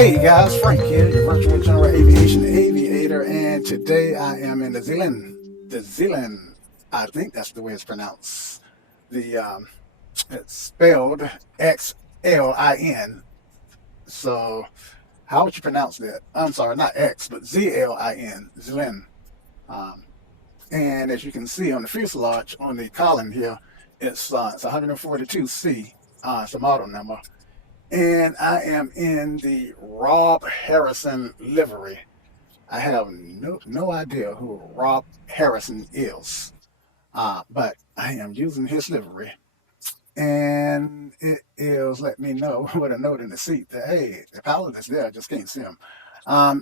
Hey guys, Frank here, your virtual general aviation aviator, and today I am in the Zlin, I think that's the way it's pronounced. It's spelled Xlin. So how would you pronounce that? I'm sorry, not X, but Zlin, Zlin. Um, and as you can see on the fuselage on the column here, it's 142C. It's a model number. And I am in the Rob Harrison livery. I have no idea who Rob Harrison is, but I am using his livery. And it is letting me know with a note in the seat that, hey, the pilot is there, I just can't see him.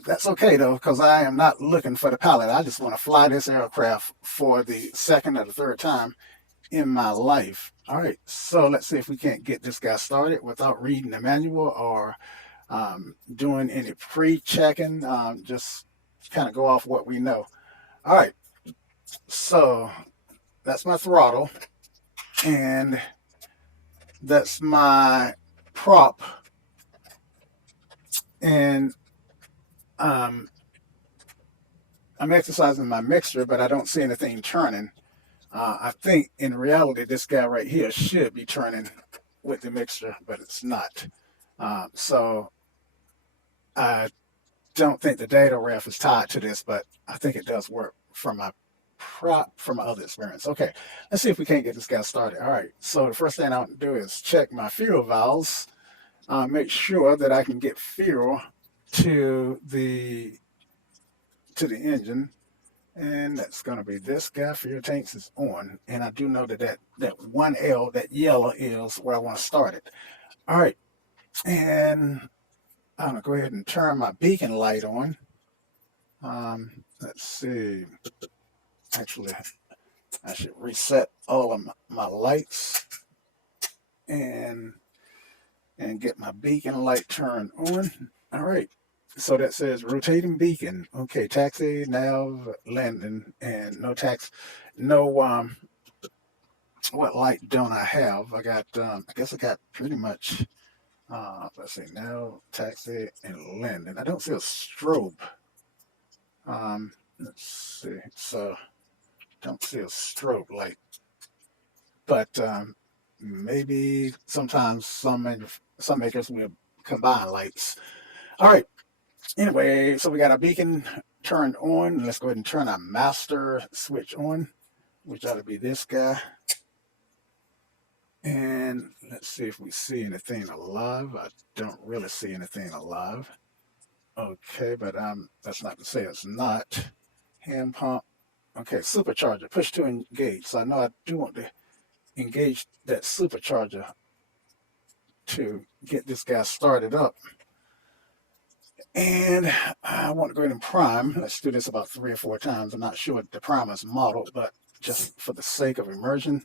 That's okay though, because I am not looking for the pilot. I just want to fly this aircraft for the second or the third time in my life. All right, so let's see if we can't get this guy started without reading the manual or doing any pre-checking. Just kind of go off what we know. All right, so that's my throttle, and that's my prop, and I'm exercising my mixture, but I don't see anything turning. I think in reality, this guy right here should be turning with the mixture, but it's not. So I don't think the data ref is tied to this, but I think it does work from my other experience. Okay, let's see if we can't get this guy started. All right, so the first thing I want to do is check my fuel valves, make sure that I can get fuel to the engine. And that's going to be this guy. Fuel tanks is on. And I do know that 1L, that yellow, is where I want to start it. All right. And I'm going to go ahead and turn my beacon light on. Let's see. Actually, I should reset all of my lights and get my beacon light turned on. All right. So that says rotating beacon. Okay, taxi, nav, landing, and no tax. No, what light don't I have? I got, I guess I got pretty much, let's see, nav, taxi, and landing. I don't see a strobe. Let's see. So, don't see a strobe light. But maybe sometimes some makers will combine lights. All right. Anyway, so we got our beacon turned on. Let's go ahead and turn our master switch on, which ought to be this guy. And let's see if we see anything alive. I don't really see anything alive. Okay, but that's not to say it's not. Hand pump. Okay, supercharger, push to engage. So I know I do want to engage that supercharger to get this guy started up. And I want to go ahead and prime. Let's do this about 3 or 4 times. I'm not sure what the primer is modeled, but just for the sake of immersion.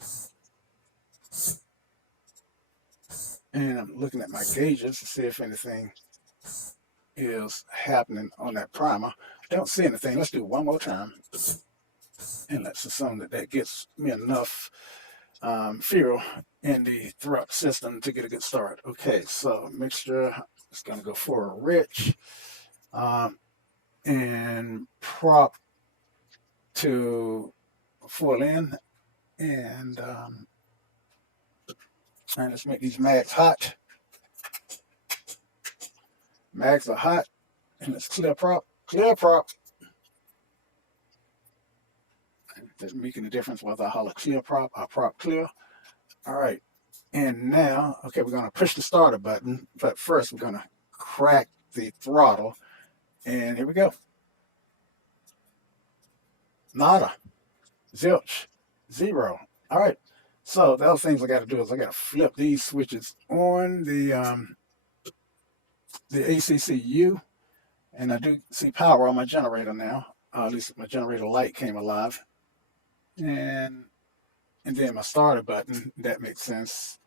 And I'm looking at my gauges to see if anything is happening on that primer. Don't see anything. Let's do one more time. And let's assume that gets me enough fuel in the thrust system to get a good start. Okay, so mixture is going to go for a rich. And prop to full in, and let's make these mags hot. Mags are hot, and let's clear prop. That's making a difference whether I holler clear prop or prop clear. All right, and now, okay, we're going to push the starter button, but first we're going to crack the throttle. And here we go. Nada. Zilch. Zero. All right. So the other things I got to do is I got to flip these switches on the ACCU. And I do see power on my generator now. At least my generator light came alive. And then my starter button. That makes sense.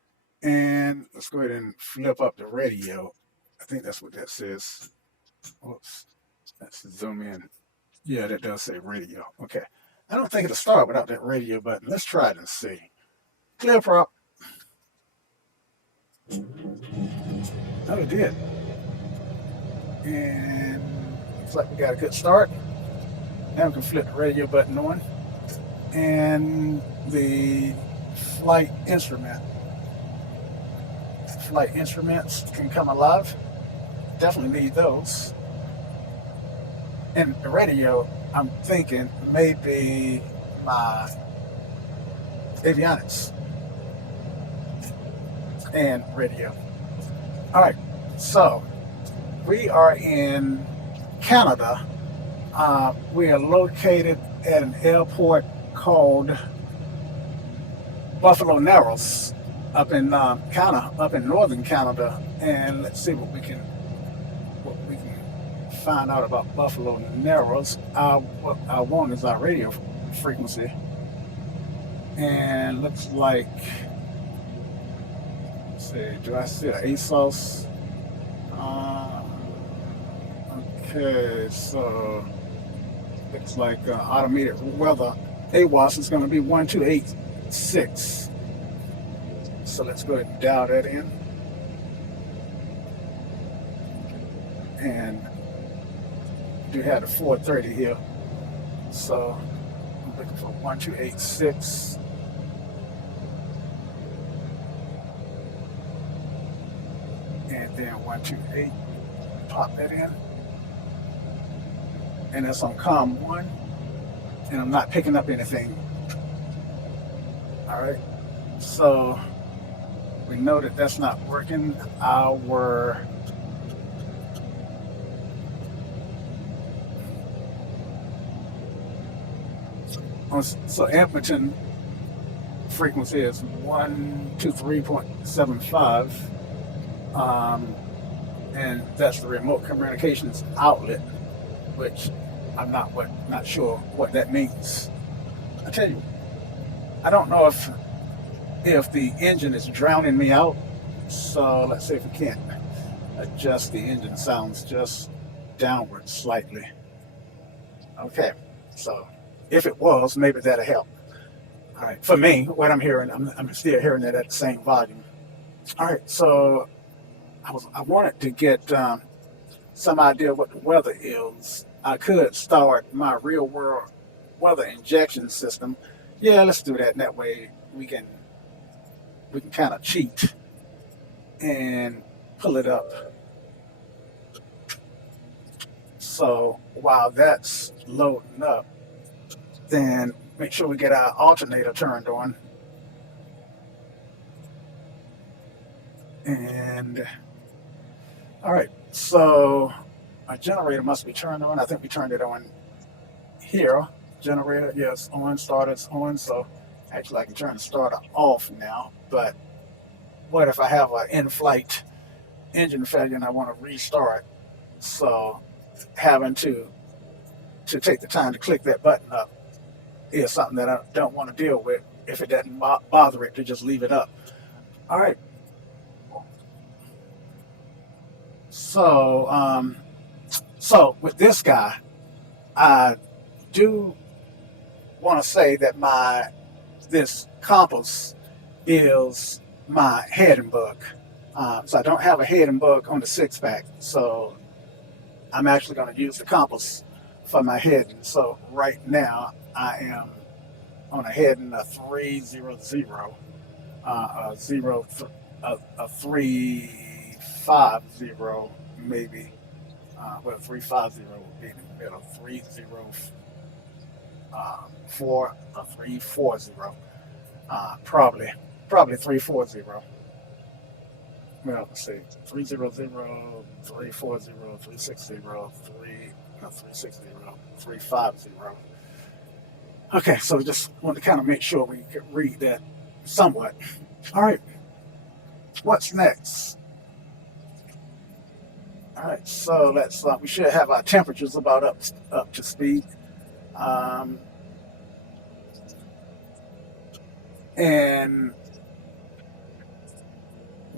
And let's go ahead and flip up the radio. I think that's what that says. Whoops. Let's zoom in. Yeah, that does say radio. Okay. I don't think it'll start without that radio button. Let's try it and see. Clear prop. Oh, it did. And looks like we got a good start. Now we can flip the radio button on. And the flight instruments can come alive. Definitely need those. And the radio, I'm thinking maybe my avionics and radio. All right, so we are in Canada. We are located at an airport called Buffalo Narrows up in northern Canada, and let's see what we can find out about Buffalo Narrows. What I want is our radio frequency, and looks like, let's see, do I see an ASOS? Okay, so looks like automated weather AWOS is going to be 1286. So let's go ahead and dial that in. And do have the 430 here. So I'm looking for 1286. And then 128. Pop that in. And that's on COM 1. And I'm not picking up anything. All right. So we know that that's not working. So Edmonton frequency is 123.75, and that's the remote communications outlet, which I'm not sure what that means. I tell you, I don't know if the engine is drowning me out. So let's see if we can't adjust the engine sounds just downward slightly. Okay, so if it was, maybe that'll help. All right, for me, what I'm hearing, I'm still hearing it at the same volume. All right, so I wanted to get some idea of what the weather is. I could start my real world weather injection system. Yeah, let's do that. And that way we can kind of cheat and pull it up. So while that's loading up, then make sure we get our alternator turned on. And all right, so our generator must be turned on. I think we turned it on here. Generator, yes, on, starter's on. So actually I can turn the starter off now, but what if I have an in-flight engine failure and I want to restart? So having to take the time to click that button up is something that I don't want to deal with if it doesn't bother it to just leave it up. All right. So, so with this guy, I do want to say that this compass is my heading book. So I don't have a heading book on the 6-pack. So I'm actually going to use the compass for my heading. So right now I am on a heading of 300, 350 maybe. 350 would be in the middle. 304 or 340. Probably 340. Well, let's see. 300, 340, 360, 360, 350. Okay, so just want to kind of make sure we can read that somewhat. All right, what's next? All right, so let's we should have our temperatures about up to speed. And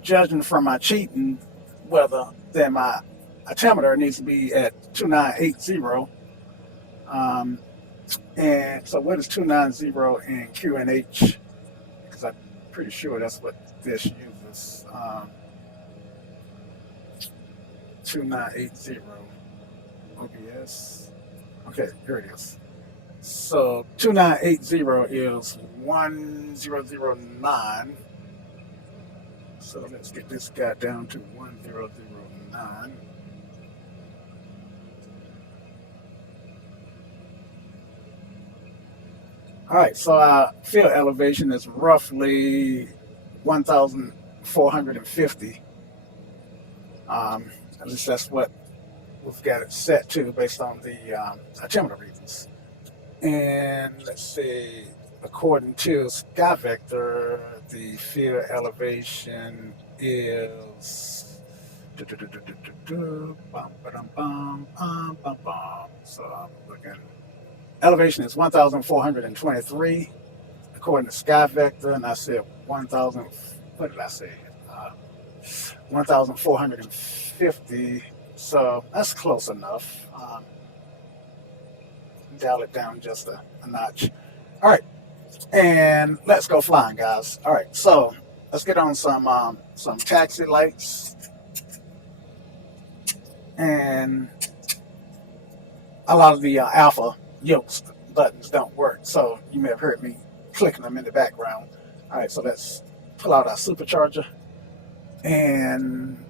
judging from my cheating weather, then my altimeter needs to be at 2980. And so what is 290 in QNH? Because I'm pretty sure that's what this uses. 2980 OBS. Okay, here it is. So 2980 is 1009. So let's get this guy down to 1009. All right, so our field elevation is roughly 1,450. At least that's what we've got it set to based on the altimeter readings. And let's see, according to CYVT, the field elevation is so I'm looking. Elevation is 1,423 according to CYVT, and I said 1,000. What did I say? 1,450. So that's close enough. Dial it down just a notch. All right, and let's go flying, guys. All right, so let's get on some taxi lights, and a lot of the alpha yokes buttons don't work, so you may have heard me clicking them in the background. All right, so let's pull out our supercharger, and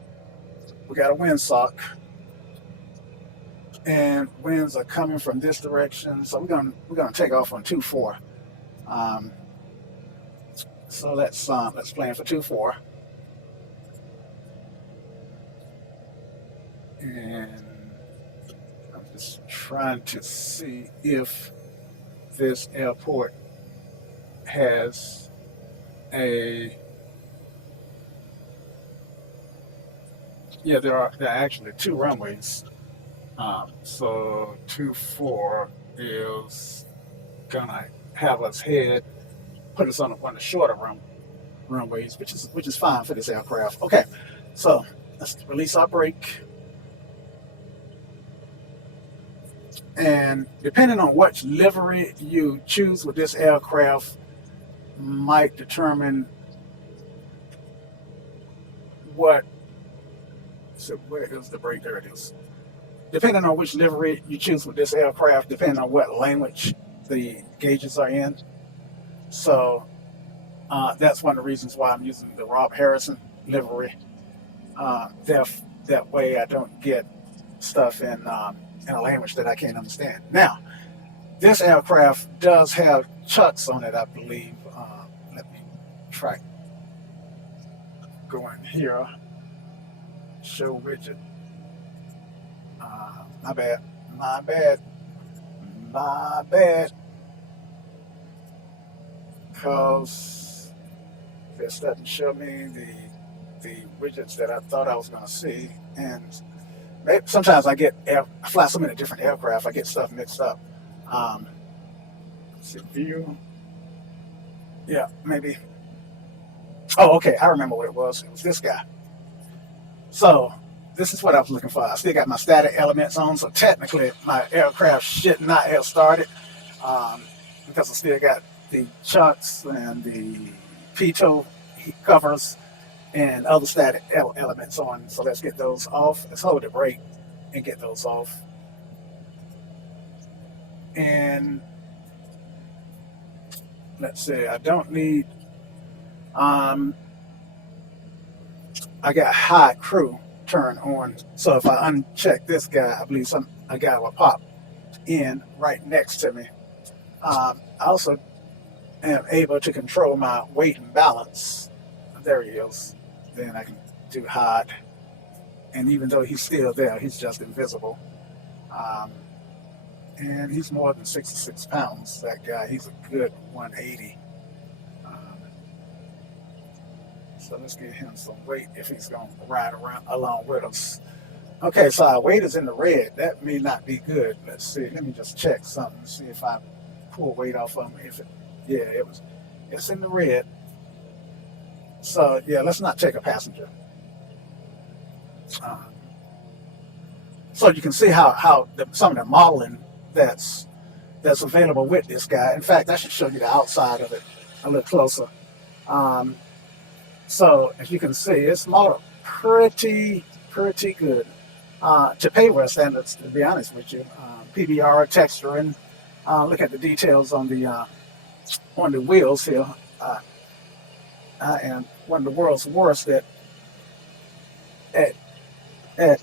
we got a windsock, and winds are coming from this direction, so we're gonna take off on 2-4. So let's plan for 2-4, and I'm just trying to see if this airport has a there are actually 2 runways. So 2-4 is gonna have us put us on one of the shorter runways, which is fine for this aircraft. Okay, so let's release our brake, and depending on which livery you choose with this aircraft might determine what. So where is the brake? There it is. Depending on which livery you choose with this aircraft, depending on what language the gauges are in. So that's one of the reasons why I'm using the Rob Harrison livery. That way I don't get stuff in a language that I can't understand. Now, this aircraft does have chucks on it, I believe. Let me try going here. Show widget. My bad. Because this doesn't show me the widgets that I thought I was going to see, and sometimes I fly so many different aircraft, I get stuff mixed up. Let's see, view. Yeah, maybe. Oh, okay, I remember what it was. It was this guy. So this is what I was looking for. I still got my static elements on, so technically my aircraft should not have started because I still got the chunks and the pitot covers and other static elements on. So let's get those off. Let's hold the brake and get those off. And let's see, I don't need, I got high crew turn on. So if I uncheck this guy, I believe a guy will pop in right next to me. I also am able to control my weight and balance. There he is. Then I can do hide. And even though he's still there, he's just invisible. And he's more than 66 pounds, that guy. He's a good 180. So let's give him some weight if he's going to ride around along with us. Okay, so our weight is in the red. That may not be good. Let's see. Let me just check something, see if I pull weight off of him. It's in the red. So yeah, let's not take a passenger. So you can see how some of the modeling that's available with this guy. In fact, I should show you the outside of it a little closer. So as you can see, it's modeled pretty good. to payware standards, to be honest with you. PBR, texturing, look at the details on the wheels here. Uh, I am one of the world's worst at, at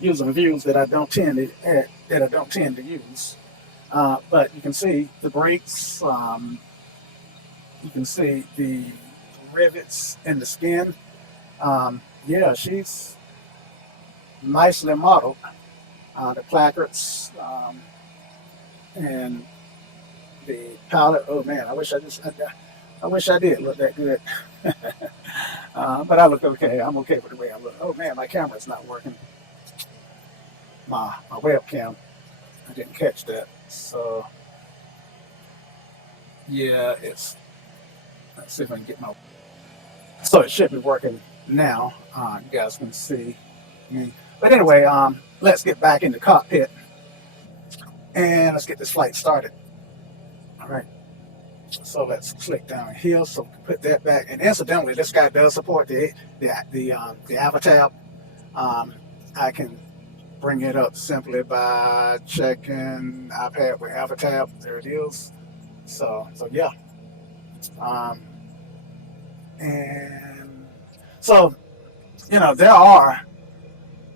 using views that I don't tend to use. But you can see the brakes. You can see the rivets in the skin. Yeah, she's nicely modeled. The placards and the palette. Oh man, I wish I did look that good. But I look okay. I'm okay with the way I look. Oh man, my camera's not working. My webcam. I didn't catch that. So yeah, let's see if I can get my. So it should be working now. You guys can see me. But anyway, let's get back in the cockpit and let's get this flight started. All right. So let's click down here so we can put that back. And incidentally, this guy does support the AvaTab. I can bring it up simply by checking iPad with AvaTab. There it is. So yeah. And so, there are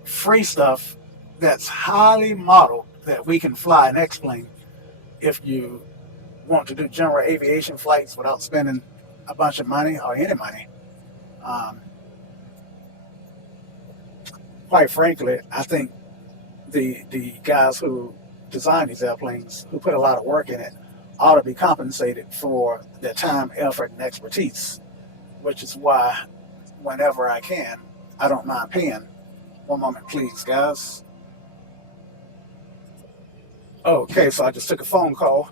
free stuff that's highly modeled that we can fly in Xplane if you want to do general aviation flights without spending a bunch of money or any money. Quite frankly, I think the guys who design these airplanes, who put a lot of work in it, ought to be compensated for their time, effort, and expertise, which is why whenever I can, I don't mind paying. One moment, please, guys. Okay, so I just took a phone call,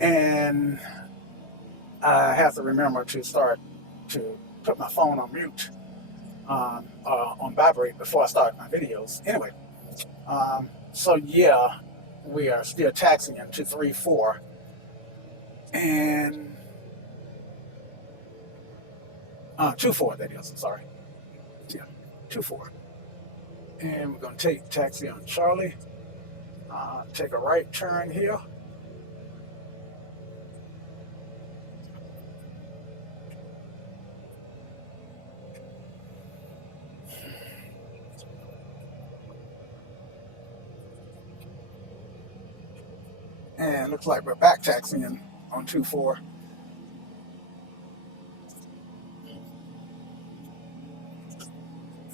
and I have to remember to put my phone on mute, on vibrate before I start my videos. Anyway, so yeah, we are still taxiing to 3-4, and 2-4, that is. I'm sorry. Yeah, 2-4. And we're going to take taxi on Charlie. Take a right turn here. And looks like we're back taxiing on 2-4.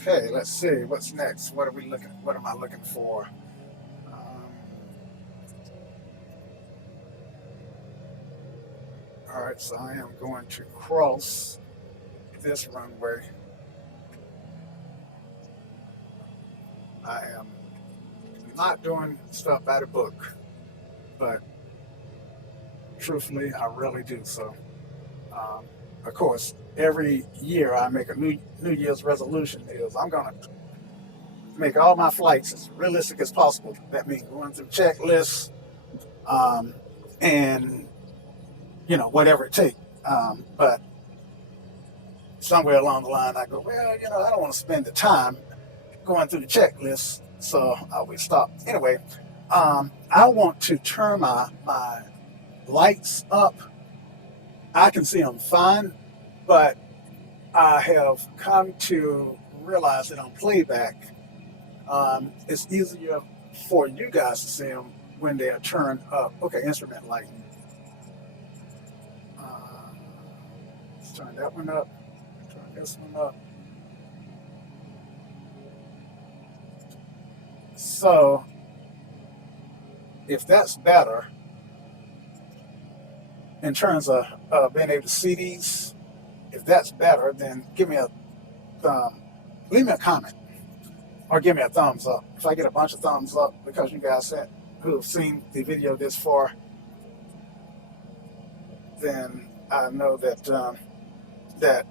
Okay, let's see what's next. What am I looking for? All right, so I am going to cross this runway. I am not doing stuff by the book, but truthfully, I really do. So, of course, every year I make a New Year's resolution is I'm going to make all my flights as realistic as possible. That means going through checklists, and whatever it takes. But somewhere along the line, I go, well, I don't want to spend the time going through the checklist, so I will stop. Anyway, I want to turn my lights up. I can see them fine, but I have come to realize that on playback, it's easier for you guys to see them when they are turned up. Okay, instrument lighting. Let's turn that one up. Turn this one up. So, if that's better in terms of being able to see these, if that's better, then leave me a comment or give me a thumbs up. If I get a bunch of thumbs up because you guys who have seen the video this far, then I know that that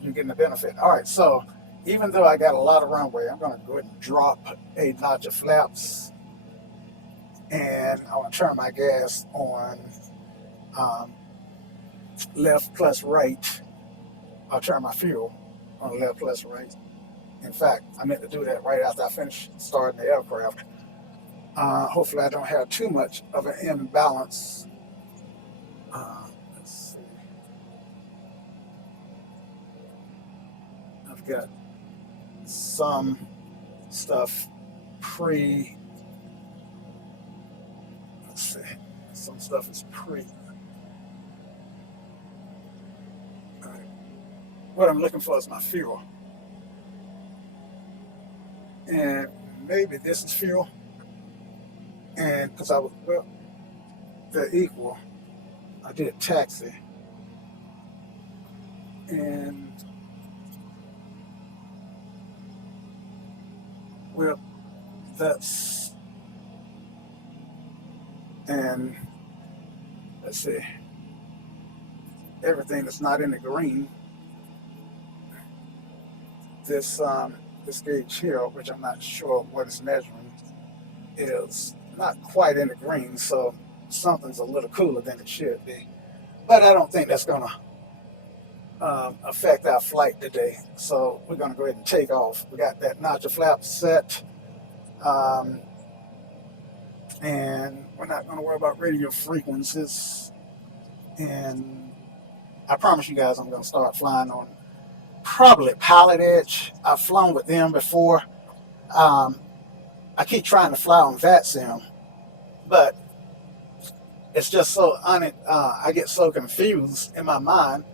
you're getting the benefit. All right, so even though I got a lot of runway, I'm going to go ahead and drop a notch of flaps, and I want to turn my gas on left plus right. I'll turn my fuel on left plus right. In fact, I meant to do that right after I finish starting the aircraft. Hopefully I don't have too much of an imbalance. Let's see. I've got some stuff pre, let's see, some stuff is pre. All right. What I'm looking for is my fuel. And maybe this is fuel. And because I was, well, they're equal. I did taxi. And, well, that's, and let's see, everything that's not in the green, this gauge here, which I'm not sure what it's measuring, is not quite in the green, so something's a little cooler than it should be. But I don't think that's gonna affect our flight today, so we're gonna go ahead and take off. We got that notch flap set, and we're not gonna worry about radio frequencies. And I promise you guys I'm gonna start flying on probably Pilot Edge. I've flown with them before. I keep trying to fly on VATSIM, but it's just so I get so confused in my mind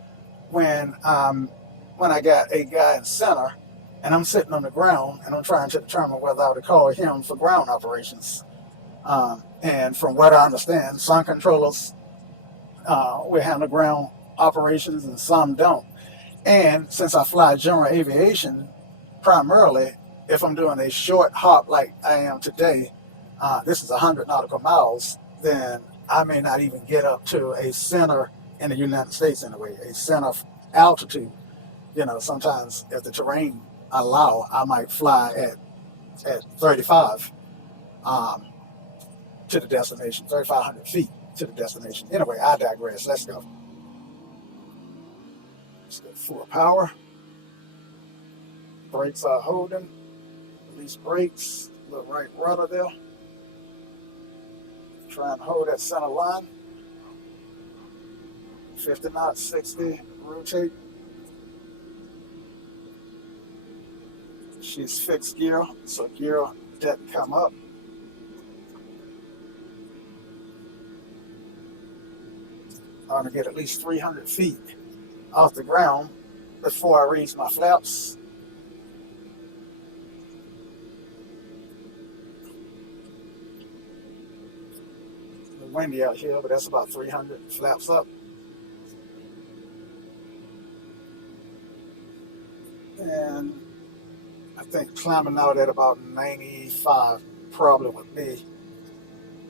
when I got a guy in center and I'm sitting on the ground and I'm trying to determine whether I would call him for ground operations. And from what I understand, some controllers will handle ground operations and some don't. And since I fly general aviation, primarily, if I'm doing a short hop like I am today, this is 100 nautical miles, then I may not even get up to a center in the United States anyway, a center altitude. You know, sometimes if the terrain allow, I might fly at 35 to the destination, 3,500 feet to the destination. Anyway, I digress. Let's go. Let's go full power. Brakes are holding. Release brakes. Little right rudder there. Try and hold that center line. 50 knots, 60, rotate. She's fixed gear, so gear doesn't come up. I want to get at least 300 feet off the ground before I raise my flaps. It's a little windy out here, but that's about 300 flaps up. And I think climbing out at about 95 probably would be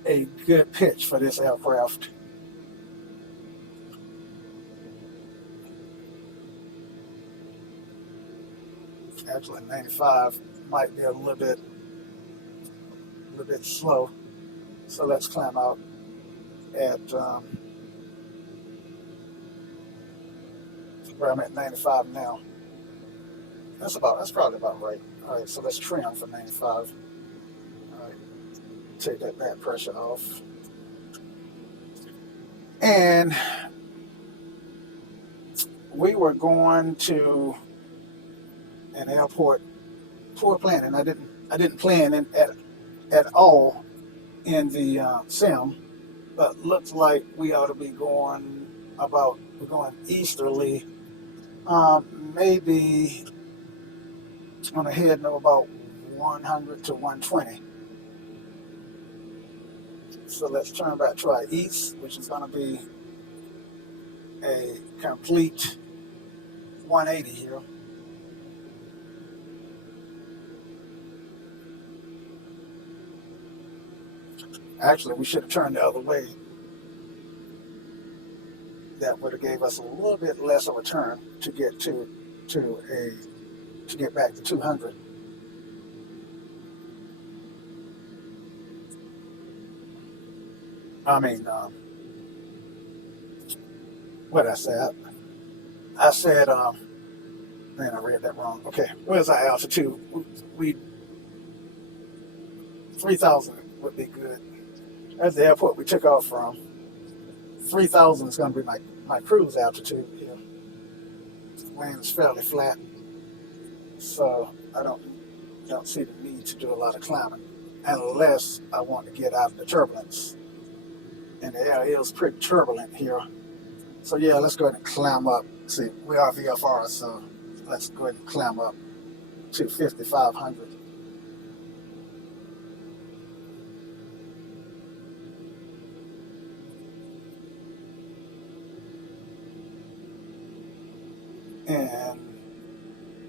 a good pitch for this aircraft. Actually, 95 might be a little bit slow. So let's climb out at where I'm at 95 now. That's probably about right. All right, so let's trim for 95. All right, take that back pressure off. And we were going to an airport for planning. I didn't plan at all in the sim, but looks like we ought to be going easterly, maybe on a head of about 100 to 120. So let's turn back to our east, which is going to be a complete 180 here. Actually, we should have turned the other way. That would have gave us a little bit less of a turn to get to get back to 200. I mean, what did I say? I said Man, I read that wrong. Okay, where's our altitude? We 3,000 would be good. That's the airport we took off from. 3,000 is going to be my cruise altitude here. Land is fairly flat, so I don't see the need to do a lot of climbing unless I want to get out of the turbulence. And the air is pretty turbulent here. So yeah, let's go ahead and climb up. See, we are VFR, so let's go ahead and climb up to 5,500. And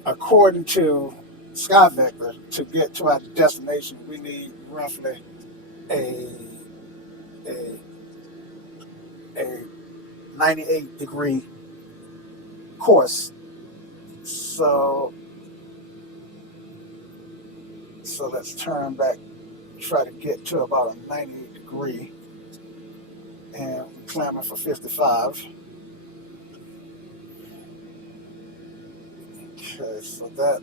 according to CYVT, to get to our destination, we need roughly a 98-degree course. So let's turn back, try to get to about a 98 degree, and we're climbing for 55. Okay, so that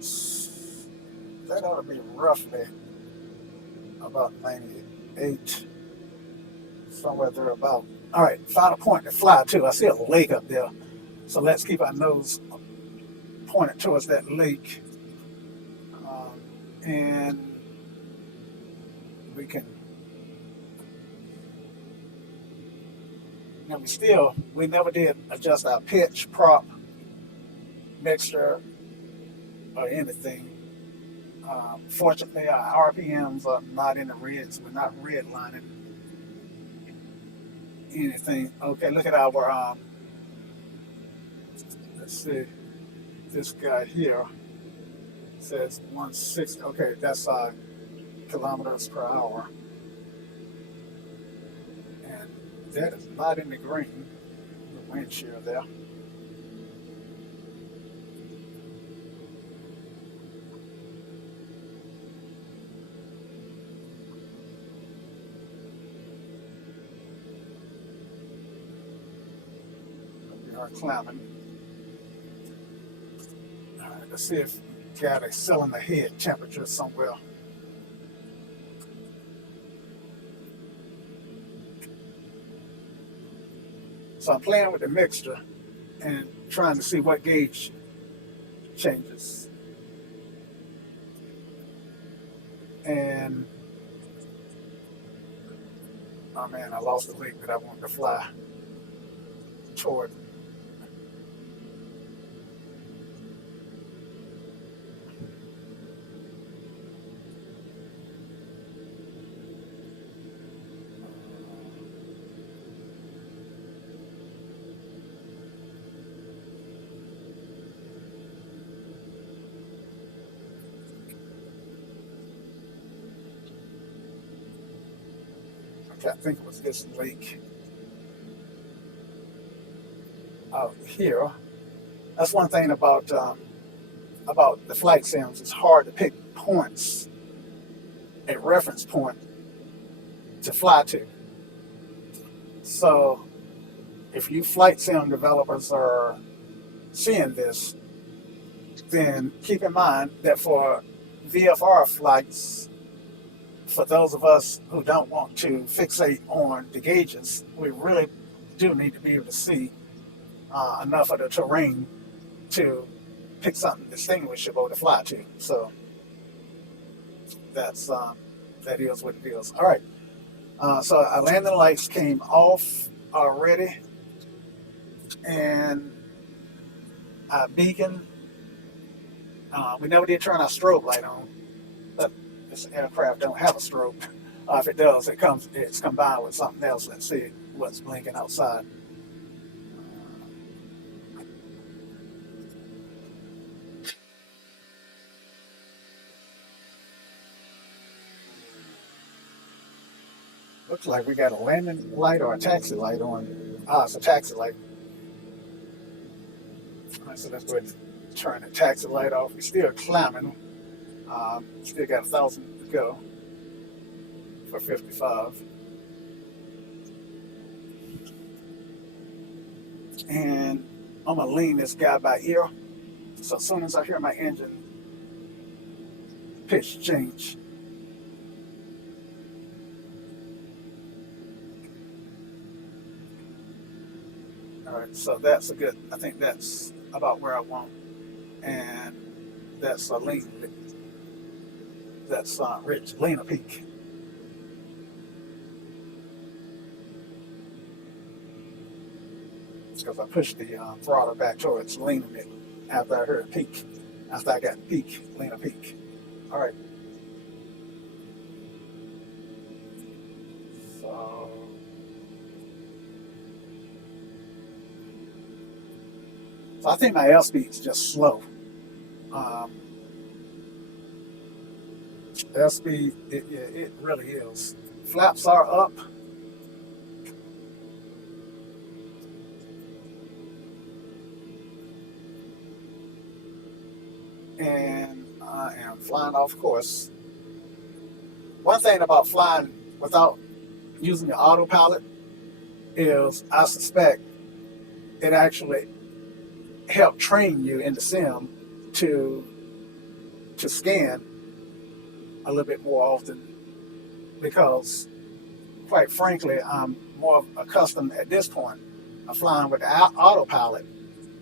ought to be roughly about 98, somewhere there about. All right, found a point to fly to. I see a lake up there, so let's keep our nose pointed towards that lake, and we can. Now we never did adjust our pitch, prop, mixture, or anything. Fortunately, our RPMs are not in the reds. We're not redlining anything. Okay, look at our, let's see, this guy here says 160. Okay, that's kilometers per hour. And that is not in the green, the wind shear there. Climbing. All right, let's see if we got a cylinder head temperature somewhere. So I'm playing with the mixture and trying to see what gauge changes. And oh man, I lost the lake that I wanted to fly toward. I think it was this lake out here. That's one thing about the flight sims. It's hard to pick points, a reference point to fly to. So if you flight sim developers are seeing this, then keep in mind that for VFR flights, for those of us who don't want to fixate on the gauges, we really do need to be able to see enough of the terrain to pick something distinguishable to fly to. So that is what it is. All right. So our landing lights came off already, and our beacon. We never did turn our strobe light on. But this aircraft don't have a strobe. If it does, it's combined with something else. Let's see what's blinking outside. Looks like we got a landing light or a taxi light on. It's a taxi light. All right, so let's go ahead and turn the taxi light off. We're still climbing. Still got 1,000 to go for 55. And I'm gonna lean this guy by ear So as soon as I hear my engine pitch change, all right, so that's a good, I think that's about where I want. And that's a lean, that's rich, leaner peak. Because I pushed the throttle back towards lean a bit after I heard peak, after I got peak, leaner peak. All right. So I think my airspeed is just slow. Airspeed, it really is. Flaps are up. And I am flying off course. One thing about flying without using the autopilot is I suspect it actually helped train you in the sim to scan a little bit more often, because quite frankly I'm more accustomed at this point of flying with the autopilot,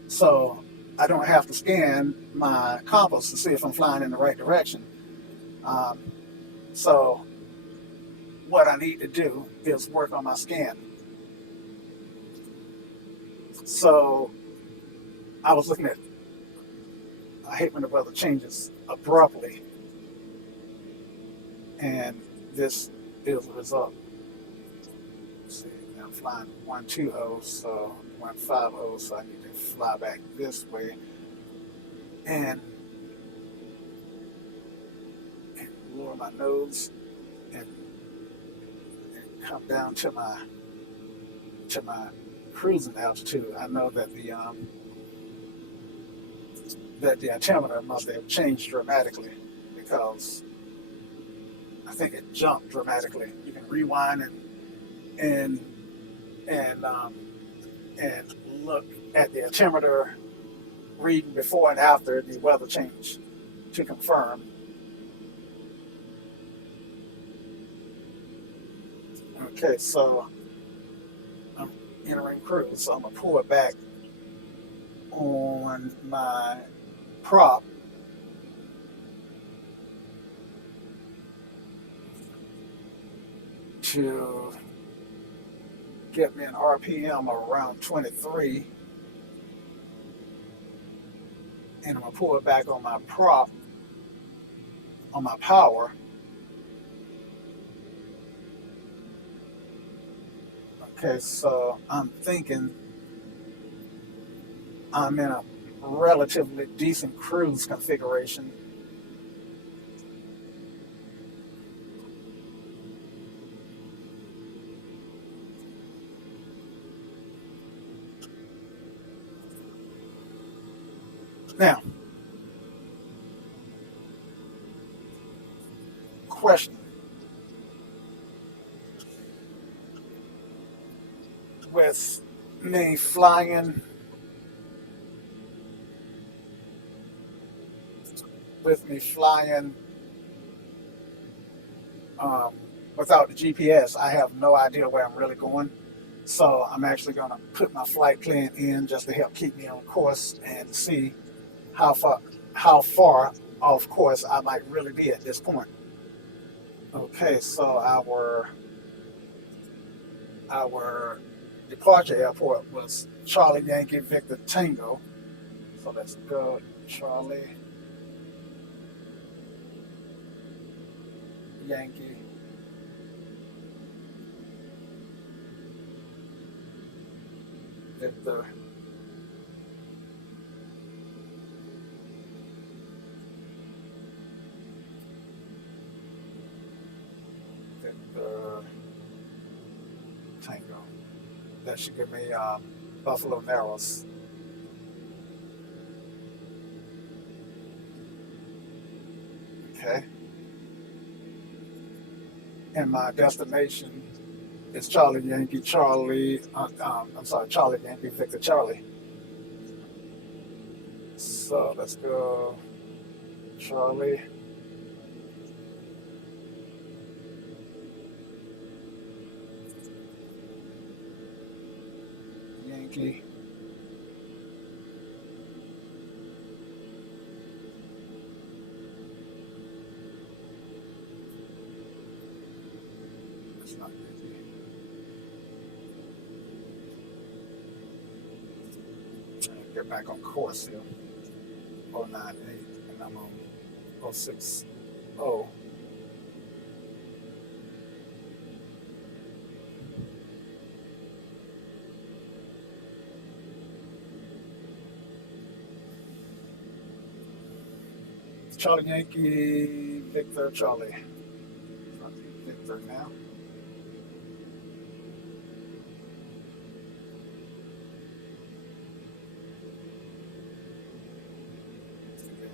so I don't have to scan my compass to see if I'm flying in the right direction. So what I need to do is work on my scan. So I was looking at, I hate when the weather changes abruptly, and this is the result. Let's see, I'm flying 120, so 150, so I need to fly back this way and lower my nose and come down to my cruising altitude. I know that the altimeter must have changed dramatically, because I think it jumped dramatically. You can rewind and look at the altimeter reading before and after the weather change to confirm. Okay, so I'm entering cruise, so I'm gonna pull it back on my prop to get me an RPM around 23, and I'm gonna pull it back on my prop, on my power. Okay, so I'm thinking I'm in a relatively decent cruise configuration. Now, question. With me flying without the GPS, I have no idea where I'm really going. So I'm actually going to put my flight plan in just to help keep me on course and see how far off course I might really be at this point. Okay, so our departure airport was Charlie Yankee Victor Tango. So let's go Charlie Yankee Victor Tango. That should give me Buffalo Narrows. Okay. And my destination is Charlie Yankee Charlie. Charlie Yankee Victor Charlie. So let's go Charlie. Yankee. That's not Yankee. Get back on course here. 098 and I'm on 060. Charlie Yankee, Victor Charlie. Victor now.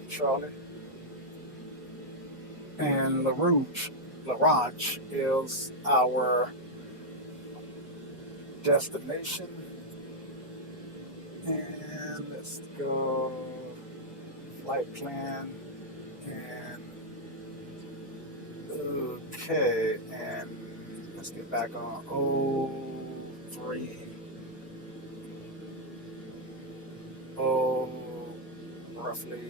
Charlie. And LaRonge is our destination. And let's go flight plan. And okay, and let's get back on 03. Roughly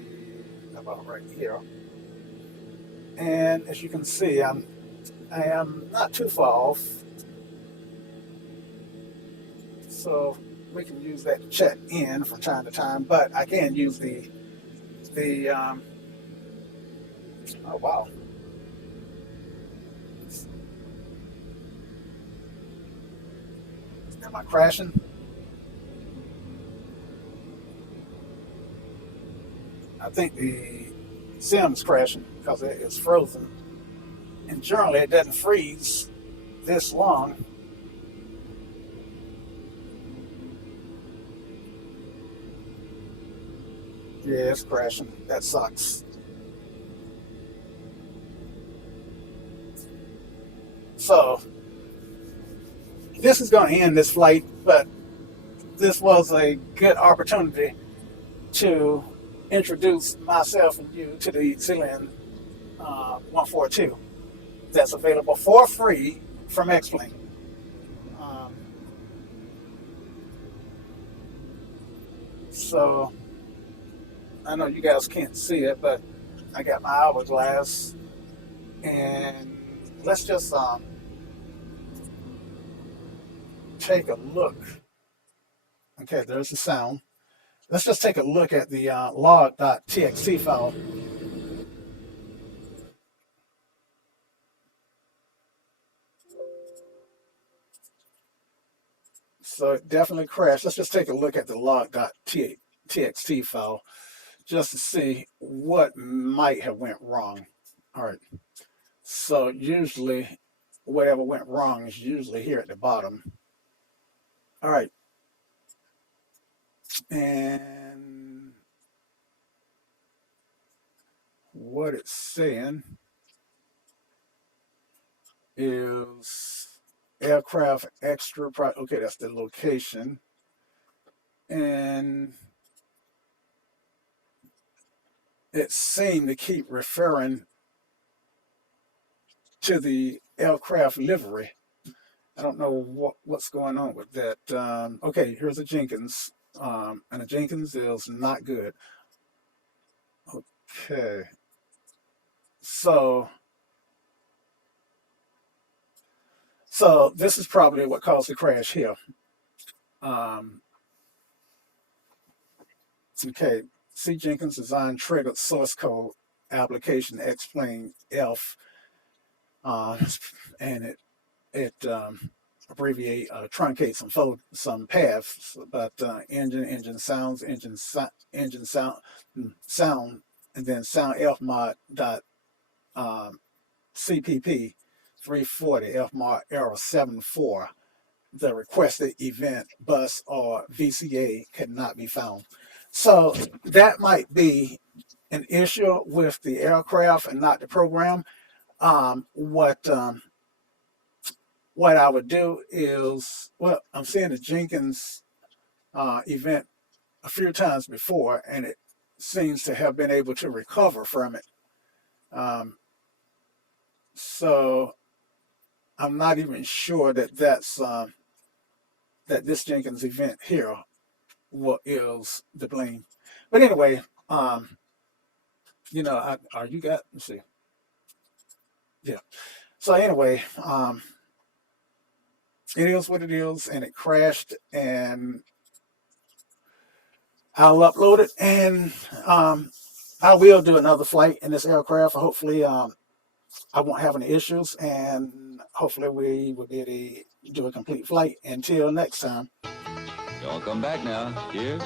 about right here. And as you can see, I am not too far off. So we can use that to check in from time to time, but I can use the oh wow. Am I crashing? I think the sim's crashing because it is frozen. And generally it doesn't freeze this long. Yeah, it's crashing. That sucks. So this is going to end this flight, but this was a good opportunity to introduce myself and you to the Zlin142 that's available for free from Xplane. So I know you guys can't see it, but I got my hourglass, and let's just take a look. Okay, there's the sound. Let's just take a look at the log.txt file. So it definitely crashed. Let's just take a look at the log.txt file just to see what might have went wrong. All right. So usually whatever went wrong is usually here at the bottom. All right. And what it's saying is aircraft extra, okay, that's the location. And it seemed to keep referring to the aircraft livery. I don't know what's going on with that. Okay, here's a Jenkins. And a Jenkins is not good. Okay. So this is probably what caused the crash here. Okay, C. Jenkins design triggered source code application Xplane11, and it truncates some paths, but engine sounds, engine sound, and then sound F mod dot CPP 340 F mod error 74. The requested event bus or VCA cannot be found. So that might be an issue with the aircraft and not the program. What I would do is, well, I'm seeing the Jenkins event a few times before, and it seems to have been able to recover from it. So I'm not even sure that that this Jenkins event here what is the blame. But anyway, are you got, let's see. Yeah. So anyway, it is what it is, and it crashed, and I'll upload it, and I will do another flight in this aircraft. Hopefully, I won't have any issues, and hopefully we will be able to do a complete flight. Until next time. Y'all come back now. Cheers.